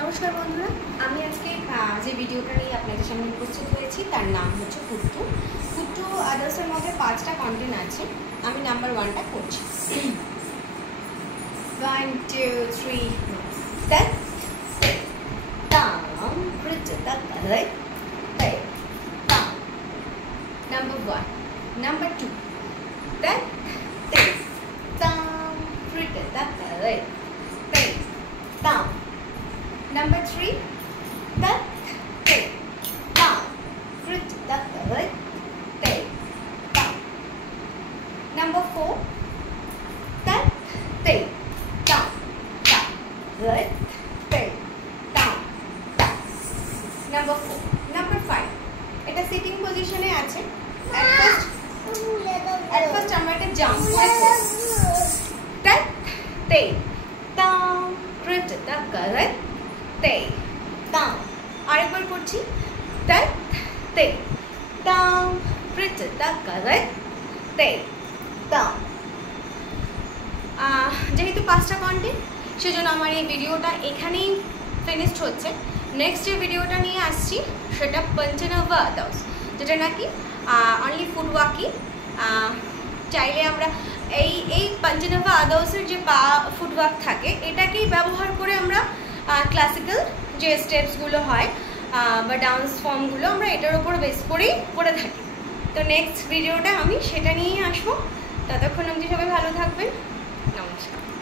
নমস্কার বন্ধুরা, আমি আজকে যে ভিডিওটা নিয়ে আপনাদের সামনে উপস্থিত হয়েছি তার নাম হচ্ছে কুট্টু। কুট্টু আদার্সের মধ্যে 5টা কন্টেন্ট আছে। আমি নাম্বার 1টা করছি। 1 2 3 that down bridge that right right down number 1 number 2 that down bridge that right down number 3 that down bridge that right down number 4 that down right down number 4 number 5 এটা sitting পজিশনে আছে। at first আমরা এটা jump করে that down bridge that right down আরেকবার করছি that down bridge that right down। যেহেতু 5টা কন্টেন্ট সেজন্য আমার এই ভিডিওটা এখানেই ফিনিশড হচ্ছে। নেক্সট যে ভিডিওটা নিয়ে আসছি সেটা পঞ্চনভা আদার্স, যেটা নাকি অনলি ফুটওয়ার্কই। চাইলে আমরা এই পঞ্চনভা আদার্সের যে পা ফুটওয়ার্ক থাকে এটাকেই ব্যবহার করে আমরা ক্লাসিক্যাল যে স্টেপসগুলো হয় বা ডান্স ফর্মগুলো আমরা এটার উপর বেস করেই করে থাকি। তো নেক্সট ভিডিওটা আমি সেটা নিয়েই আসবো। ততক্ষণ অবধি সবাই ভালো থাকবেন। নমস্কার।